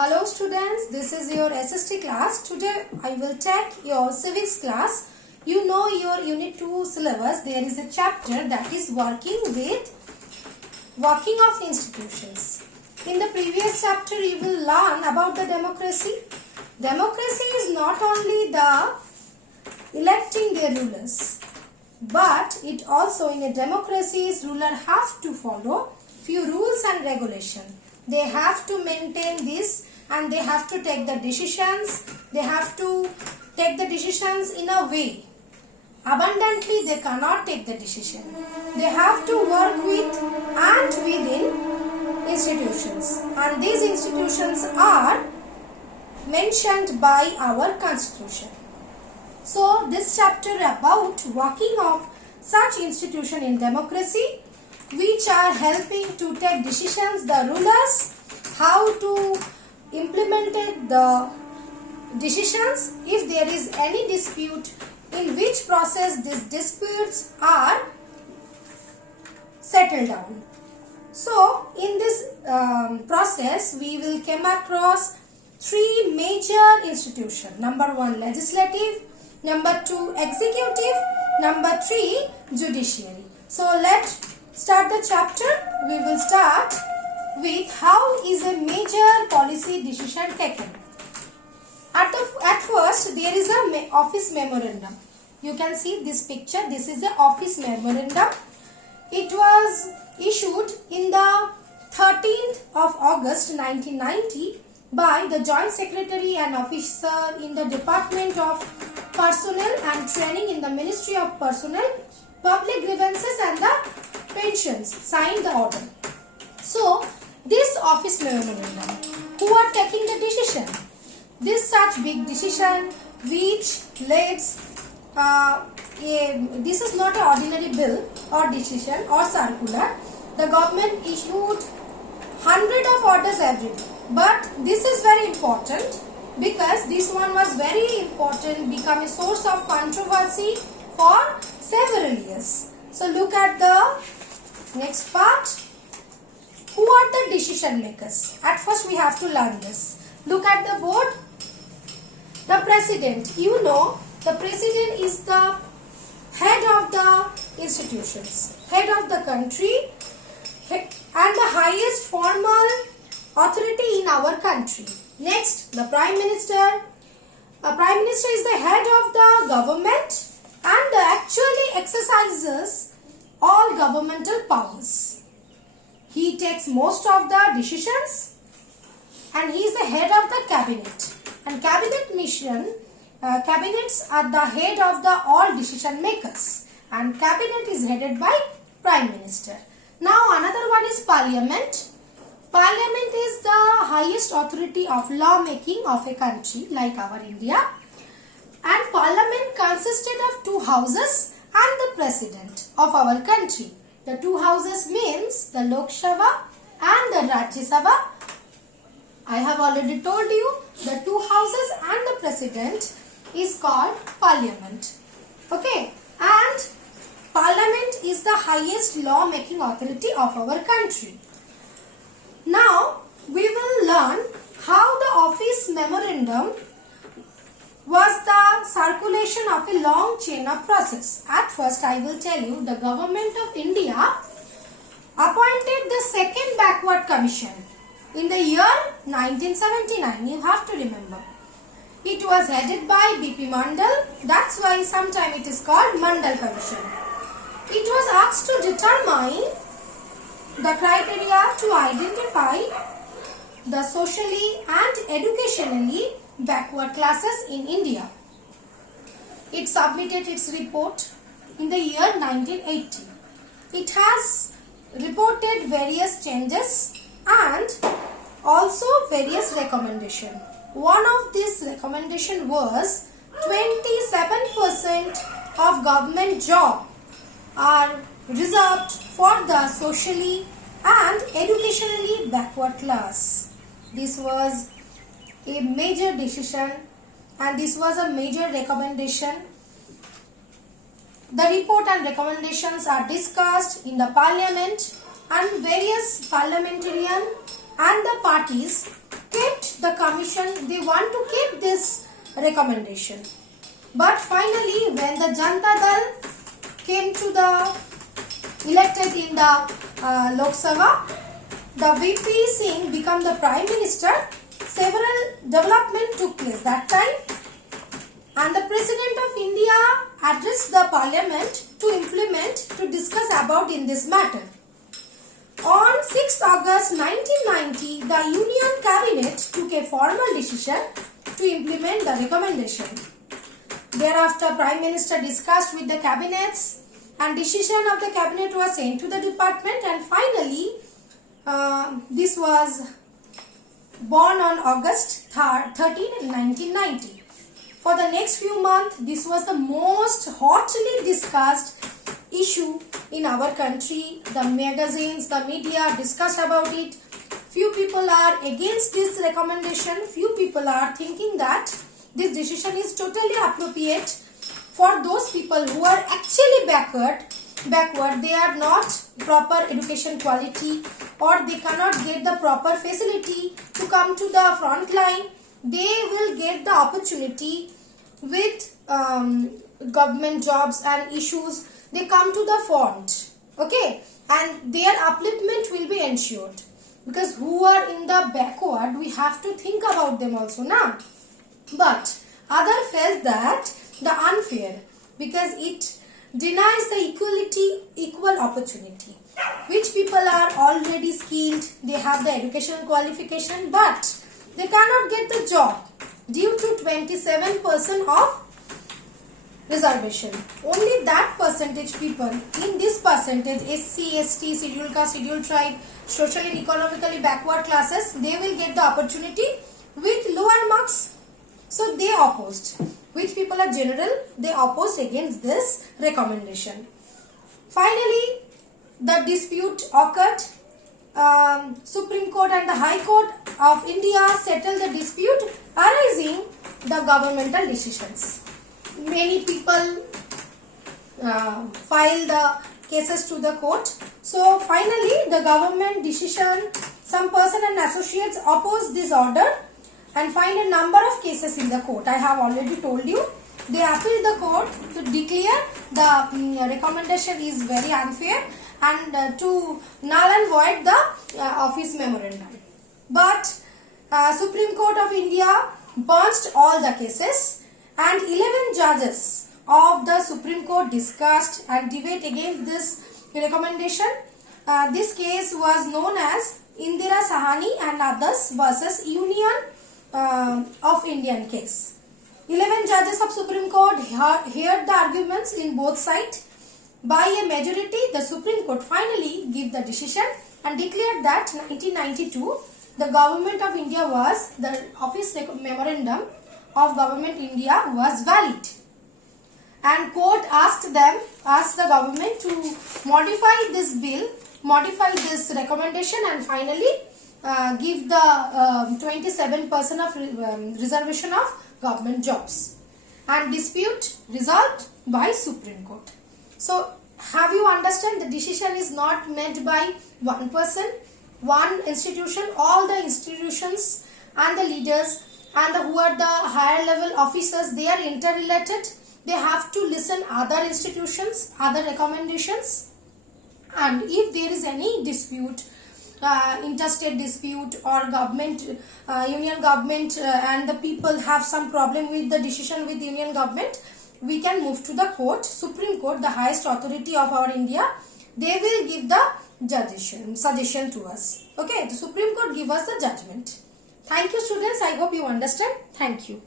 Hello students, this is your SST class. Today I will take your civics class. You know your unit 2 syllabus. There is a chapter that is working of institutions. In the previous chapter you will learn about the democracy. Democracy is not only the electing their rulers, but it also in a democracy ruler have to follow few rules and regulations. They have to maintain this and they have to take the decisions. They have to take the decisions in a way. Abundantly they cannot take the decision. They have to work with and within institutions. And these institutions are mentioned by our constitution. So this chapter about working of such institution in democracy, which are helping to take decisions, the rulers, how to implement the decisions, if there is any dispute, in which process these disputes are settled down. So in this process we will come across three major institutions. Number 1 legislative, number 2 executive, number 3 judiciary. So let's start the chapter. We will start with how is a major policy decision taken. At first there is a office memorandum. You can see this picture. This is the office memorandum. It was issued in the 13th of August 1990 by the Joint Secretary and Officer in the Department of Personnel and Training in the Ministry of Personnel, Public Grievances and the Pensions, signed the order. So this office memorandum, who are taking the decision? This such big decision which leads, this is not an ordinary bill or decision or circular. The government issued hundred of orders every day. But this is very important because this one was very important, become a source of controversy for several years. So look at the next part. Who are the decision makers? At first we have to learn this. Look at the board. The president. You know the president is the head of the institutions, head of the country, and the highest formal authority in our country. Next, the Prime Minister. A Prime Minister is the head of the government and actually exercises all governmental powers. He takes most of the decisions and he is the head of the cabinet. And cabinets are the head of the all decision makers. And cabinet is headed by Prime Minister. Now another one is Parliament. Parliament is the highest authority of law making of a country like our India. And Parliament consisted of two houses and the president of our country. The two houses means the Lok Sabha and the Rajya Sabha. I have already told you the two houses and the president is called Parliament. Okay, and Parliament is the highest law making authority of our country. Now we will learn how the office memorandum was the circulation of a long chain of process. At first I will tell you the government of India appointed the second backward commission in the year 1979. You have to remember. It was headed by B.P. Mandal. That's why sometime it is called Mandal Commission. It was asked to determine the criteria to identify the socially and educationally backward classes in India. It submitted its report in the year 1980. It has reported various changes and also various recommendations. One of these recommendations was 27% of government jobs are reserved for the socially and educationally backward class. This was a major decision and this was a major recommendation. The report and recommendations are discussed in the parliament and various parliamentarians and the parties came kept the commission, they want to keep this recommendation. But finally, when the Janata Dal came to the elected in the Lok Sabha, the VP Singh became the Prime Minister. Several developments took place that time, and the President of India addressed the Parliament to discuss about in this matter. On 6th August 1990, the Union Cabinet took a formal decision to implement the recommendation. Thereafter, Prime Minister discussed with the cabinets, and decision of the cabinet was sent to the department, and finally this was born on August 13, 1990. For the next few months, this was the most hotly discussed issue in our country. The magazines, the media discussed about it. Few people are against this recommendation. Few people are thinking that this decision is totally appropriate for those people who are actually backward. They are not proper education quality, or they cannot get the proper facility to come to the front line. They will get the opportunity with government jobs and issues. They come to the front, okay, and their upliftment will be ensured, because who are in the backward, we have to think about them also now. But other felt that the unfair, because it denies the equal opportunity. Which people are already skilled, they have the educational qualification, but they cannot get the job due to 27% of reservation. Only that percentage people, in this percentage, SC, ST, scheduled caste, scheduled tribe, socially and economically backward classes, they will get the opportunity with lower marks. So they opposed. Which people are general, they opposed against this recommendation. Finally, the dispute occurred. Supreme Court and the High Court of India settled the dispute arising the governmental decisions. Many people filed the cases to the court. So finally, the government decision, some person and associates opposed this order and filed a number of cases in the court. I have already told you. They appealed the court to declare the recommendation is very unfair and to null and void the office memorandum. But Supreme Court of India bunched all the cases, and 11 judges of the Supreme Court discussed and debate against this recommendation. This case was known as Indira Sahani and others versus Union of Indian case. 11 judges of Supreme Court heard the arguments in both sides. By a majority, the Supreme Court finally gave the decision and declared that 1992, the Government of India was, the office memorandum of Government India was valid. And court asked the government to modify this bill, modify this recommendation, and finally give the 27% of reservation of government jobs. And dispute resolved by Supreme Court. So, have you understand, the decision is not made by one person, one institution. All the institutions and the leaders and who are the higher level officers, they are interrelated. They have to listen other institutions, other recommendations, and if there is any dispute, interstate dispute or government, union government and the people have some problem with the decision with union government, we can move to the court, Supreme Court, the highest authority of our India. They will give the suggestion to us. Okay, the Supreme Court give us the judgment. Thank you, students. I hope you understand. Thank you.